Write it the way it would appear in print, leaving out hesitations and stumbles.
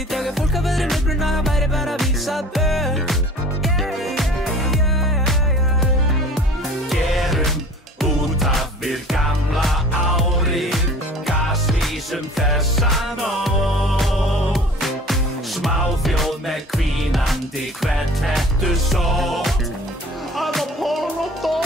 í dag ef fólk af öðrum uppruna væri bara vísað burt. Gerum út af við gamla árið, gaslýsum þessa nótt. Smáþjóð með hvínandi hvert hettu sótt. I'm a porno dog.